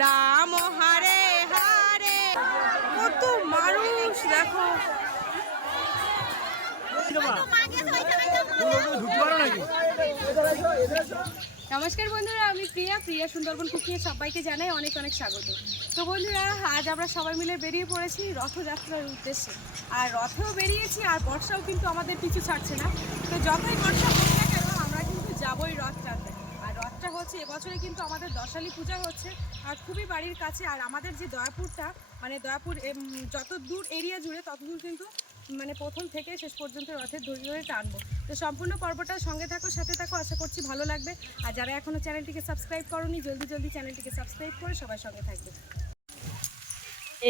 রাম হারে হারে। কত মানুষ, দেখো। নমস্কার বন্ধুরা, আমি প্রিয়া। প্রিয়া সুন্দরবন কুকিয়ে সবাইকে জানাই অনেক অনেক স্বাগত। তো বন্ধুরা, আজ আমরা সবাই মিলে বেরিয়ে পড়েছি রথযাত্রার উদ্দেশ্যে। আর রথেও বেরিয়েছি, আর বর্ষাও কিন্তু আমাদের পিছু ছাড়ছে না। তো যতই বর্ষা হোক না কেন, আমরা কিন্তু যাবোই রথ টানতে আর রথটা হচ্ছে, এবছরে কিন্তু আমাদের দশালি পূজা হচ্ছে। আর খুবই বাড়ির কাছে, আর আমাদের যে দয়াপুরটা মানে দয়াপুর যত দূর এরিয়া জুড়ে, তত দূর কিন্তু মানে প্রথম থেকে শেষ পর্যন্ত রথের দড়ি ধরে টানবো। তো সম্পূর্ণ পর্বটার সঙ্গে থাকো, সাথে থাকো, আশা করছি ভালো লাগবে। আর যারা এখনও চ্যানেলটিকে সাবস্ক্রাইব করনি, জলদি জলদি চ্যানেলটিকে সাবস্ক্রাইব করে সবার সঙ্গে থাকবে।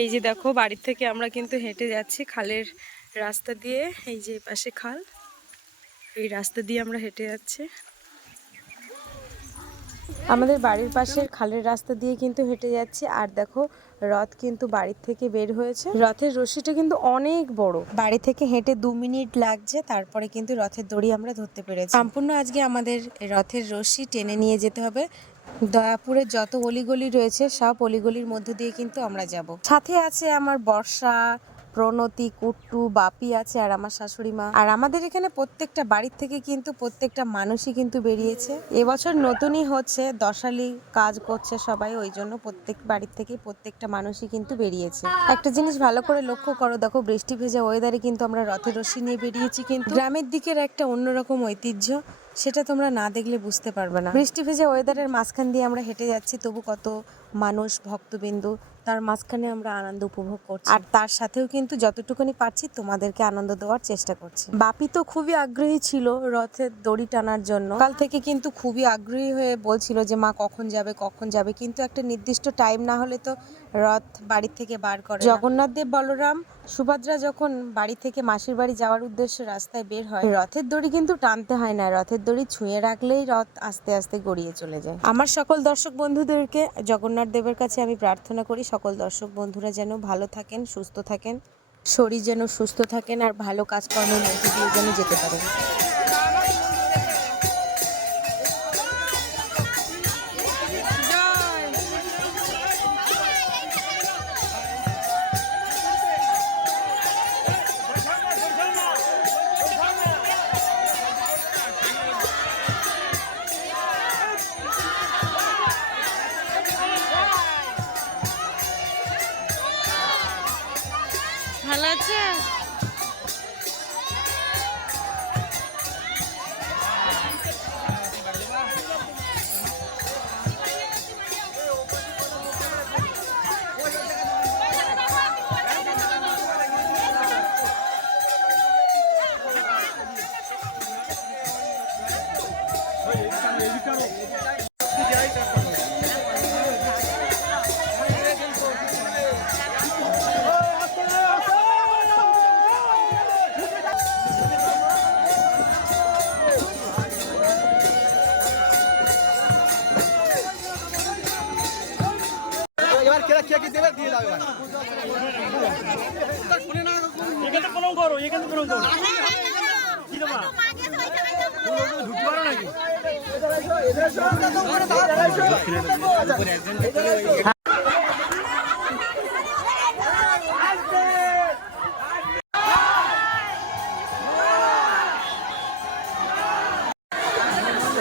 এই যে দেখো, বাড়ির থেকে আমরা কিন্তু হেঁটে যাচ্ছি খালের রাস্তা দিয়ে, এই যে পাশে খাল, এই রাস্তা দিয়ে আমরা হেঁটে যাচ্ছি। আমাদের বাড়ির পাশের খালের রাস্তা দিয়ে কিন্তু হেঁটে যাচ্ছি। আর দেখো, রথ কিন্তু বাড়ির থেকে বের হয়েছে। রথের রশিটা কিন্তু অনেক বড়। বাড়ি থেকে হেঁটে দু মিনিট লাগছে, তারপরে কিন্তু রথের দড়ি আমরা ধরতে পেরেছি। সম্পূর্ণ আজকে আমাদের রথের রশি টেনে নিয়ে যেতে হবে। দয়াপুরের যত অলিগলি রয়েছে, সব অলিগলির মধ্য দিয়ে কিন্তু আমরা যাব। সাথে আছে আমার বর্ষা প্রণতি, কুট্টু, বাপি আছে আর আমার শাশুড়ি মা। আর আমাদের এখানে প্রত্যেকটা বাড়ির থেকে কিন্তু প্রত্যেকটা মানুষই কিন্তু বেরিয়েছে। এবছর নতুনই হচ্ছে, দশালি কাজ করছে সবাই, ওই জন্য প্রত্যেক বাড়ির থেকে প্রত্যেকটা মানুষই কিন্তু বেরিয়েছে। একটা জিনিস ভালো করে লক্ষ্য করো, দেখো বৃষ্টি ভেজা ওয়েদারে কিন্তু আমরা রথের রশি নিয়ে বেরিয়েছি কিন্তু। গ্রামের দিকের একটা অন্যরকম ঐতিহ্য সেটা তোমরা না দেখলে বুঝতে পারবে না। বৃষ্টি ভেজে ওয়েদারের মাঝখান দিয়ে আমরা হেঁটে যাচ্ছি, তবু কত মানুষ, ভক্তবিন্দু, তার মাঝখানে আমরা আনন্দ উপভোগ করছি। আর তার সাথেও কিন্তু যতটুকুনি পারছি, তোমাদেরকে আনন্দ দেওয়ার চেষ্টা করছি। বাপি তো খুবই আগ্রহী ছিল রথের দড়ি টানার জন্য। কাল থেকে কিন্তু খুবই আগ্রহী হয়ে বলছিল যে, মা, কখন যাবে কখন যাবে? কিন্তু একটা নির্দিষ্ট টাইম না হলে তো রথ বাড়ি থেকে বার করে। জগন্নাথ দেব, বলরাম সুভদ্রা যখন বাড়ি থেকে মাসির বাড়ি যাওয়ার উদ্দেশ্যে রাস্তায় বের হয়, রথের দড়ি কিন্তু টানতে হয় না। রথের দড়ি ছুঁয়ে রাখলেই রথ আস্তে আস্তে গড়িয়ে চলে যায়। আমার সকল দর্শক বন্ধুদেরকে জগন্নাথ দেবের কাছে আমি প্রার্থনা করি, সকল দর্শক বন্ধুরা যেন ভালো থাকেন, সুস্থ থাকেন, শরীর যেন সুস্থ থাকেন, আর ভালো কাজকর্মের মধ্যে দিয়ে যেন যেতে পারেন।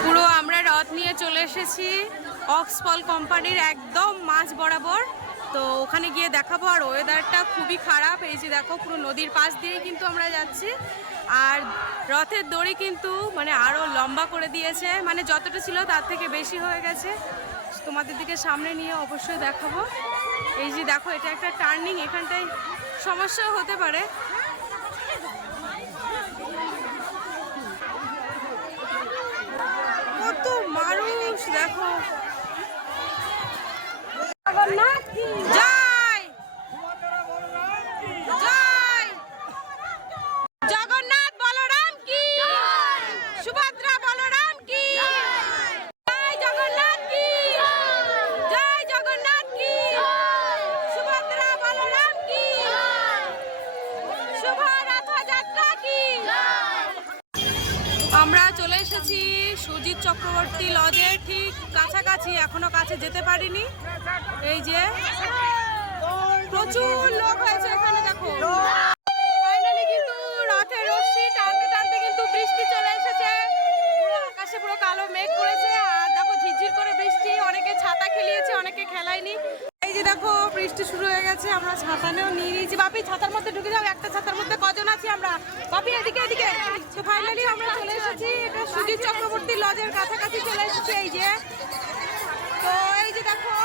পারো আমরা রথ নিয়ে চলে এসেছি। অক্সফল কোম্পানির একদম মাঝ বরাবর। তো ওখানে গিয়ে দেখাবো। আর ওয়েদারটা খুবই খারাপ। এই যে দেখো, পুরো নদীর পাশ দিয়েই কিন্তু আমরা যাচ্ছি। আর রথের দড়ি কিন্তু মানে আরও লম্বা করে দিয়েছে। মানে যতটা ছিল তার থেকে বেশি হয়ে গেছে। তোমাদের দিকে সামনে নিয়ে অবশ্যই দেখাবো। এই যে দেখো, এটা একটা টার্নিং এখানটায় সমস্যাও হতে পারে। কত মানুষ দেখো জয় জয় জগন্নাথ বলরাম কি সুভদ্রা বলরাম কি জয় জগন্নাথ কি জয় জগন্নাথ কি সুভদ্রা বলরাম কি শুভ রথযাত্রা কি আমরা চলে এসেছি। সুজিত চক্রবর্তী লজের ঠিক কাছাকাছি, এখনও কাছে যেতে পারিনি। এই যে, প্রচুর লোক হয়েছে এখানে, দেখো ফাইনালি কিন্তু রথের রশ্মি টানতে টানতে কিন্তু বৃষ্টি চলে এসেছে পুরো আকাশে পুরো কালো মেঘ করেছে আর দেখো ঝিরঝির করে বৃষ্টি অনেকে ছাতা খেলিয়েছে অনেকে খেলায়নি এই যে দেখো বৃষ্টি শুরু হয়ে গেছে, আমরা ছাতা নিয়েও নিয়ে নিয়েছি। বাপি, ছাতার মধ্যে ঢুকে যাও, একটা ছাতার মধ্যে কজন আছি আমরা? বাপি, এদিকে এদিকে। ফাইনালি আমরা চলে এসেছি, এটা সুজিত চক্রবর্তী লজের কাছাকাছি চলে এসেছি, এই যে। তো এই যে দেখো,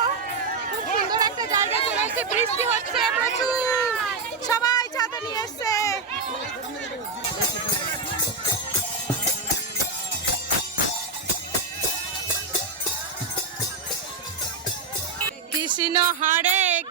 খুব সুন্দর একটা জায়গা চলে এসেছে, বৃষ্টি হচ্ছে প্রচুর। সবাই ছাতা নিয়ে এসছে। কৃষ্ণ হরে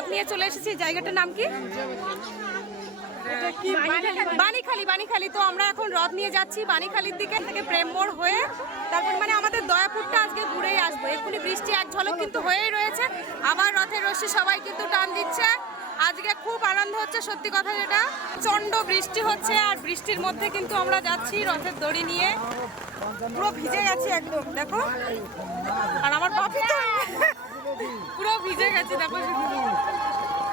রথ নিয়ে চলে এসেছি। জায়গাটার নাম কি? বাণীখালী বাণীখালী। তো আমরা এখন রথ নিয়ে যাচ্ছি। বাণীখালীর দিকে থেকে প্রেম মোড় হয়ে তারপর মানে আমাদের দয়াপুরটা আজকে ঘুরেই আসব। এক্ষুনি বৃষ্টি এক ঝলক কিন্তু হয়েই রয়েছে। আবার রথের রশ্মি সবাই কিন্তু টান দিচ্ছে। আজকে খুব আনন্দ হচ্ছে, সত্যি কথা যেটা। চন্ড বৃষ্টি হচ্ছে আর বৃষ্টির মধ্যে কিন্তু আমরা যাচ্ছি রথের দড়ি নিয়ে। পুরো ভিজে গেছি একদম, দেখো। আর আমার তো পুরো ভিজে গেছে, দেখো।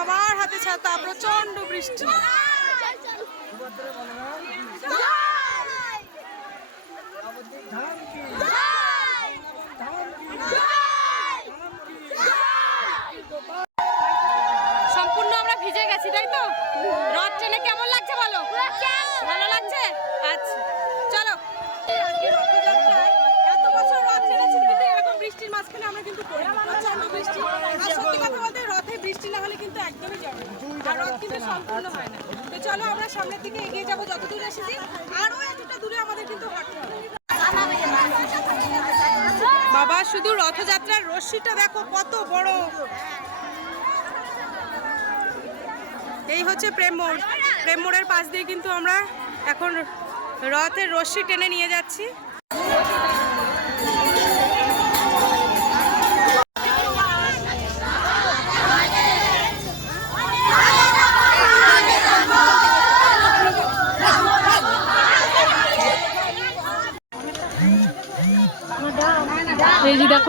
সবার হাতে ছাতা প্রচণ্ড বৃষ্টি সম্পূর্ণ আমরা ভিজে গেছি তাই তো রথ ট্রেনে কেমন লাগছে বলো ভালো লাগছে আচ্ছা চলো আজকে রথযাত্রায় এত বছর রথ টেনেছি কিন্তু এরকম বৃষ্টির মাঝখানে আমরা কিন্তু পড়িনি প্রচণ্ড বৃষ্টি আর সত্যি কথা বলতে রথে বৃষ্টি না হলে কিন্তু একদমই যাবে না আর রথ কিন্তু সম্পূর্ণ হয় তো চলো আমরা সামনের দিকে এগিয়ে যাব, যতদূর এসেছি। আরও এতটা দূরে আমাদের কিন্তু বাবা, শুধু রথযাত্রার রশ্মিটা দেখো, কত বড়। এই হচ্ছে প্রেম মোড়। প্রেম মোড়ের পাশ দিয়ে কিন্তু আমরা এখন রথের রশ্মি টেনে নিয়ে যাচ্ছি।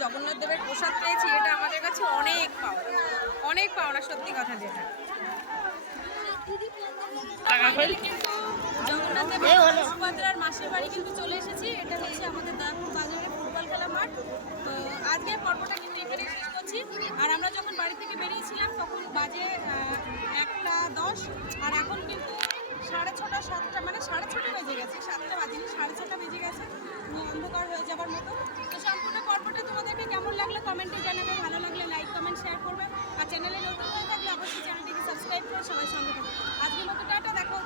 জগন্নাথ দেবের প্রসাদ পেয়েছি এটা আমাদের কাছে অনেক পাওয়া অনেক পাওনা সত্যি কথা যেটা। কিন্তু জগন্নাথ দেবের সুভদ্রার মাসির বাড়ি কিন্তু চলে এসেছি এটা হচ্ছে আমাদের বাজারে ফুটবল খেলা মাঠ। তো পর্বটা কিন্তু এখানে শেষ করছি। আর আমরা যখন বাড়ি থেকে বেরিয়েছিলাম তখন বাজে একটা দশ আর এখন কিন্তু সাড়ে ছটা সাতটা মানে সাড়ে ছটা বেজে গেছে সাতটা বাজেনি সাড়ে ছটা বেজে গেছে পুরো অন্ধকার হয়ে যাবার মতো তো সম্পূর্ণ পর্বটা তোমাদেরকে কেমন লাগল কমেন্টে জানাবে ভালো লাগলে লাইক কমেন্ট শেয়ার করবে আর চ্যানেলে নতুন হয়ে থাকলে অবশ্যই চ্যানেলটিকে সাবস্ক্রাইব করে সবাই সঙ্গে থাকবে আজকের মতো টাটা দেখা